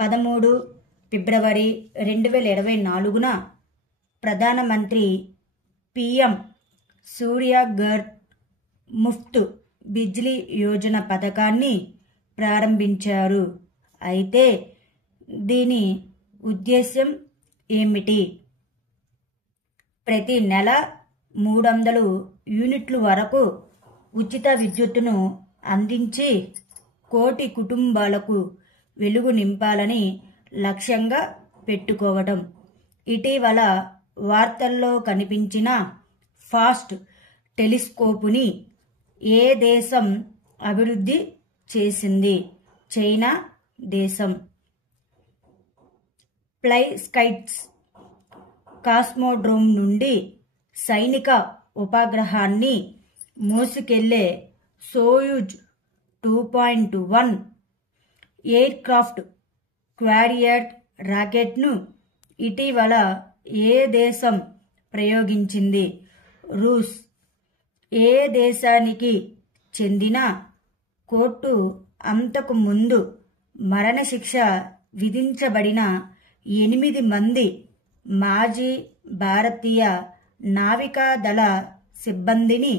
13 ఫిబ్రవరి 2024న ప్రధానమంత్రి పీఎం సూర్యఘర్ ముఫ్త్ బిజ్లీ యోజన పథకాన్ని ప్రారంభించారు. అయితే దీని ఉద్దేశ్యం ఏమిటి? ప్రతి నెల 300 యూనిట్ల వరకు ఉచిత విద్యుత్తును అందించి కోటి కుటుంబాలకు వెలుగు నింపాలని లక్ష్యంగా పెట్టుకోవడం. ఇటీవల వార్తల్లో కనిపించిన ఫాస్ట్ టెలిస్కోపుని ఏ దేశం అభివృద్ధి చేసింది? చైనా దేశం. ఫ్లై స్కైట్స్ కాస్మోడ్రోమ్ నుండి సైనిక ఉపగ్రహాన్ని మోసుకెళ్లే సోయూజ్ 2.1 ఎయిర్ క్రాఫ్ట్ క్వారియర్ రాకెట్ను ఇటీవల ఏ దేశం ప్రయోగించింది? రూస్. ఏ దేశానికి చెందిన కోర్టు అంతకు ముందు మరణశిక్ష విధించబడిన 8 మంది మాజీ భారతీయ నావికాదళ సిబ్బందిని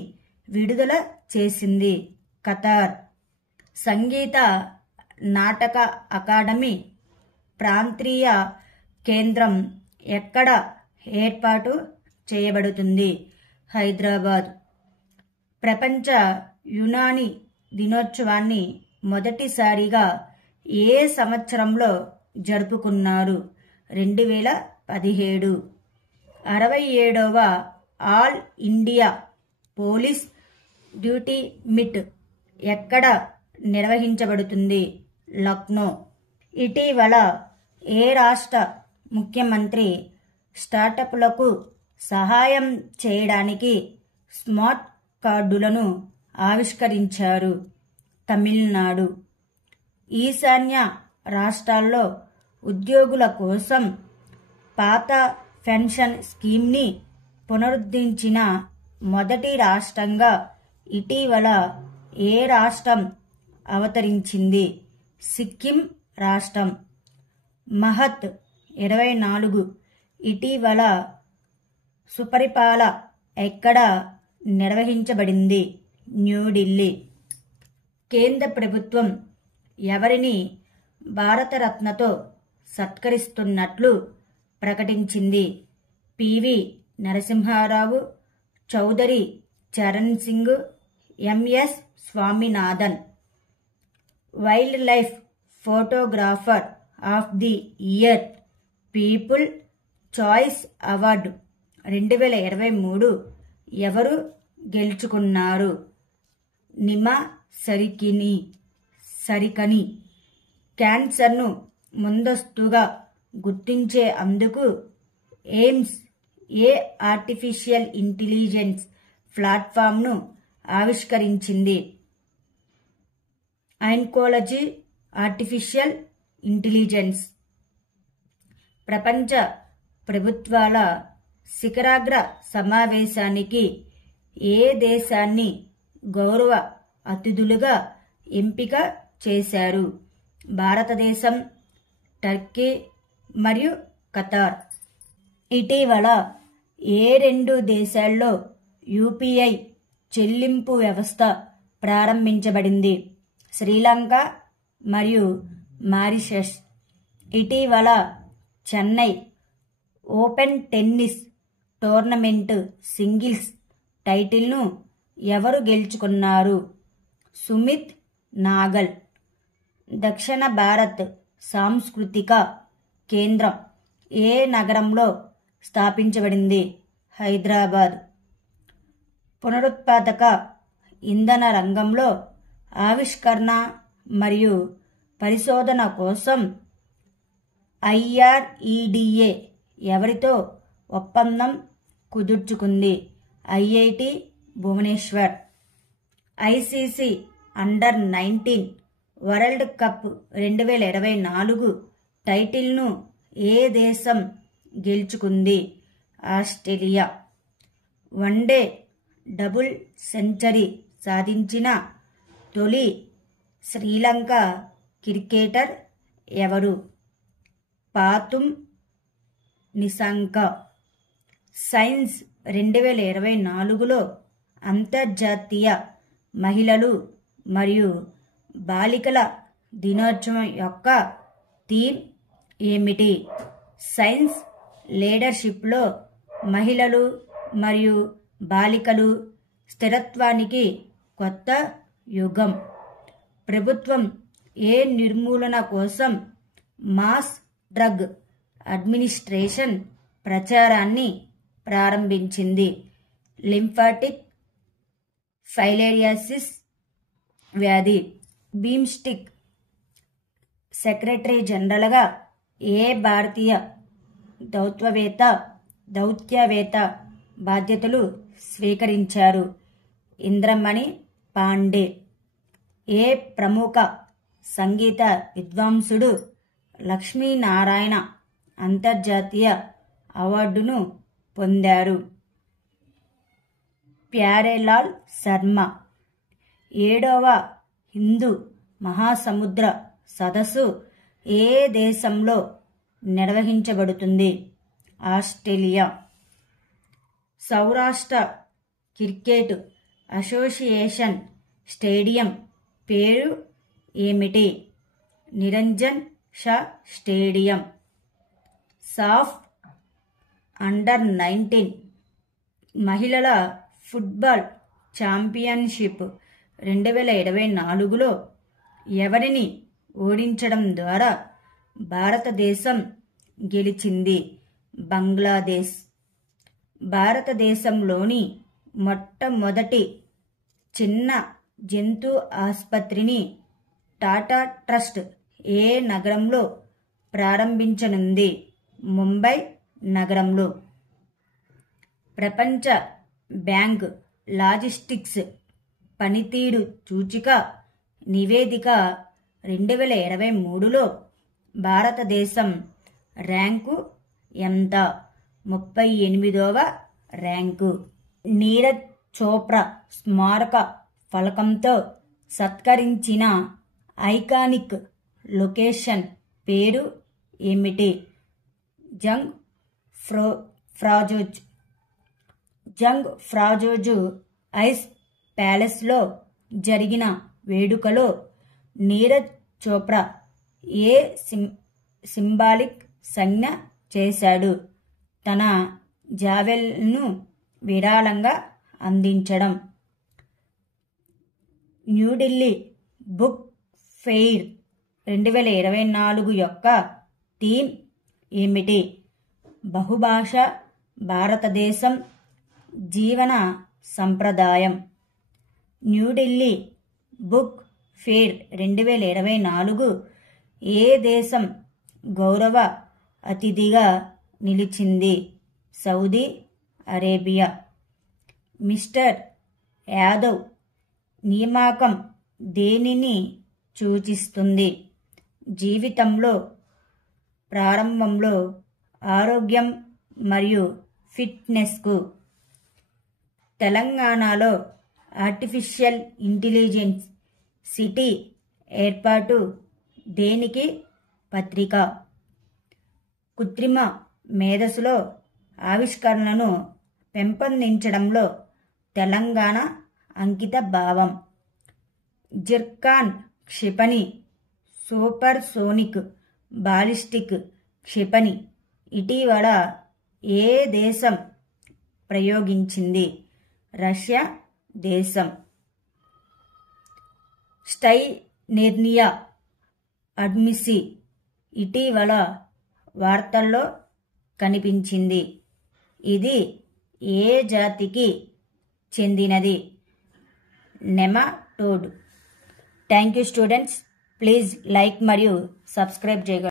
విడుదల చేసింది? ఖతార్. సంగీత నాటక అకాడమీ ప్రాంతీయ కేంద్రం ఎక్కడ ఏర్పాటు చేయబడుతుంది? హైదరాబాద్. ప్రపంచ యునానీ దినోత్సవాన్ని మొదటిసారిగా ఏ సంవత్సరంలో జరుపుకున్నారు? 2017. 67వ All India Police Duty Meet ఎక్కడ నిర్వహించబడుతుంది? లక్నో. ఇటీవల ఏ రాష్ట్ర ముఖ్యమంత్రి స్టార్టప్లకు సహాయం చేయడానికి స్మార్ట్ కార్డులను ఆవిష్కరించారు? తమిళనాడు. ఈశాన్య రాష్ట్రాల్లో ఉద్యోగుల కోసం పాత పెన్షన్ స్కీమ్ని పునరుద్ధరించిన మొదటి రాష్ట్రంగా ఇటీవల ఏ రాష్ట్రం అవతరించింది? సిక్కిం రాష్ట్రం. మహత్ 24 ఇటీవల సుపరిపాల ఎక్కడ నిర్వహించబడింది? న్యూఢిల్లీ. కేంద్ర ప్రభుత్వం ఎవరిని భారతరత్నతో సత్కరిస్తున్నట్లు ప్రకటించింది? PV Narasimha Rao, Chaudhary Charan Singh, MS Swaminathan. Wildlife photographer of the year people choice award 2023 ఎవరు గెలుచుకున్నారు? Nima Sarikhani. క్యాన్సర్ను ముందస్తుగా గుర్తించే అందుకు ఎయిమ్స్ ఏ ఆర్టిఫిషియల్ ఇంటెలిజెన్స్ ప్లాట్ఫామ్ను ఆవిష్కరించింది? Oncology artificial intelligence. ప్రపంచ ప్రభుత్వాల శిఖరాగ్ర సమావేశానికి ఏ దేశాన్ని గౌరవ అతిథులుగా ఎంపిక చేశారు? భారతదేశం, టర్కీ మరియు ఖతార్. ఇటీవల ఏ 2 దేశాల్లో యూపీఐ చెల్లింపు వ్యవస్థ ప్రారంభించబడింది? శ్రీలంక మరియు మారిషస్. ఇటీవల Chennai open tennis tournament singles టైటిల్ను ఎవరు గెలుచుకున్నారు? సుమిత్ నాగల్. దక్షిణ భారత్ సాంస్కృతిక కేంద్రం ఏ నగరంలో స్థాపించబడింది? హైదరాబాద్. పునరుత్పాదక ఇంధన రంగంలో ఆవిష్కరణ మరియు పరిశోధన కోసం IREDA ఎవరితో ఒప్పందం కుదుర్చుకుంది? IIT Bhubaneswar. ICC under nineteen World Cup 2024 టైటిల్ను ఏ దేశం గెలుచుకుంది? ఆస్ట్రేలియా. వన్డే డబుల్ సెంచరీ సాధించిన తొలి శ్రీలంక క్రికెటర్ ఎవరు? పాతుం నిశాంక. సైన్స్ 2024లో అంతర్జాతీయ మహిళలు మరియు బాలికల దినోత్సవం యొక్క థీమ్ ఏమిటి? సైన్స్ లీడర్షిప్లో మహిళలు మరియు బాలికలు స్థిరత్వానికి కొత్త యుగం. ప్రభుత్వం ఏ నిర్మూలన కోసం మాస్ డ్రగ్ అడ్మినిస్ట్రేషన్ ప్రచారాన్ని ప్రారంభించింది? లింఫాటిక్ ఫైలేరియాసిస్ వ్యాధి. బిమ్స్టెక్ సెక్రటరీ జనరల్గా ఏ భారతీయ దౌత్యవేత్త బాధ్యతలు స్వీకరించారు? ఇంద్రమణి పాండే. ఏ ప్రముఖ సంగీత విద్వాంసుడు లక్ష్మీనారాయణ అంతర్జాతీయ అవార్డును పొందారు? ప్యారేలాల్ శర్మ. 7వ హిందూ మహాసముద్ర సదస్సు ఏ దేశంలో నిర్వహించబడుతుంది? Australia. Saurashtra cricket association stadium పేరు ఏమిటి? నిరంజన్ షా స్టేడియం. సాఫ్ అండర్-19 మహిళల ఫుట్బాల్ ఛాంపియన్షిప్ 2024లో ఎవరిని ఓడించడం ద్వారా భారతదేశం గెలిచింది? బంగ్లాదేశ్. భారతదేశంలోని మొట్టమొదటి చిన్న జంతు ఆసుపత్రిని టాటా ట్రస్ట్ ఏ నగరంలో ప్రారంభించనుంది? ముంబై నగరంలో. ప్రపంచ బ్యాంక్ లాజిస్టిక్స్ పనితీరు సూచిక నివేదిక 2023లో భారతదేశం ర్యాంకు ఎంత? 38వ ర్యాంకు. నీరజ్ చోప్రా స్మారక ఫలకంతో సత్కరించిన ఐకానిక్ లొకేషన్ పేరు ఏమిటి? జంగ్ ఫ్రాజోజ్ ఐస్ ప్యాలెస్లో జరిగిన వేడుకలో నీరజ్ చోప్రా ఏ సింబాలిక్ సంజ్ఞ చేశాడు? తన జావెలిన్ను విరాళంగా అందించడం. న్యూఢిల్లీ బుక్ ఫెయిర్ 2024 యొక్క థీమ్ ఏమిటి? బహుభాష భారతదేశం జీవన సంప్రదాయం. న్యూఢిల్లీ బుక్ ఫెయిర్ 2024 ఏ దేశం గౌరవ అతిథిగా నిలిచింది? Saudi Arabia. మిస్టర్ యాదవ్ నియామకం దేనిని సూచిస్తుంది? జీవితంలో ప్రారంభంలో ఆరోగ్యం మరియు ఫిట్నెస్కు. తెలంగాణలో ఆర్టిఫిషియల్ ఇంటెలిజెన్స్ సిటీ ఏర్పాటు దేనికి పత్రిక? కృత్రిమ మేధస్సులో ఆవిష్కరణలను పెంపొందించడంలో తెలంగాణ అంకిత భావం. జిర్కాన్ క్షిపణి సూపర్సోనిక్ బాలిస్టిక్ క్షిపణి ఇటీవల ఏ దేశం ప్రయోగించింది? రష్యా దేశం. స్టైనెర్నియా అడ్మిసి ఇటీవల వార్తల్లో కనిపించింది. ఇది ఏ జాతికి చెందినది? Nematode. Thank you students. Please like మరియు సబ్స్క్రైబ్ చేయగలరు.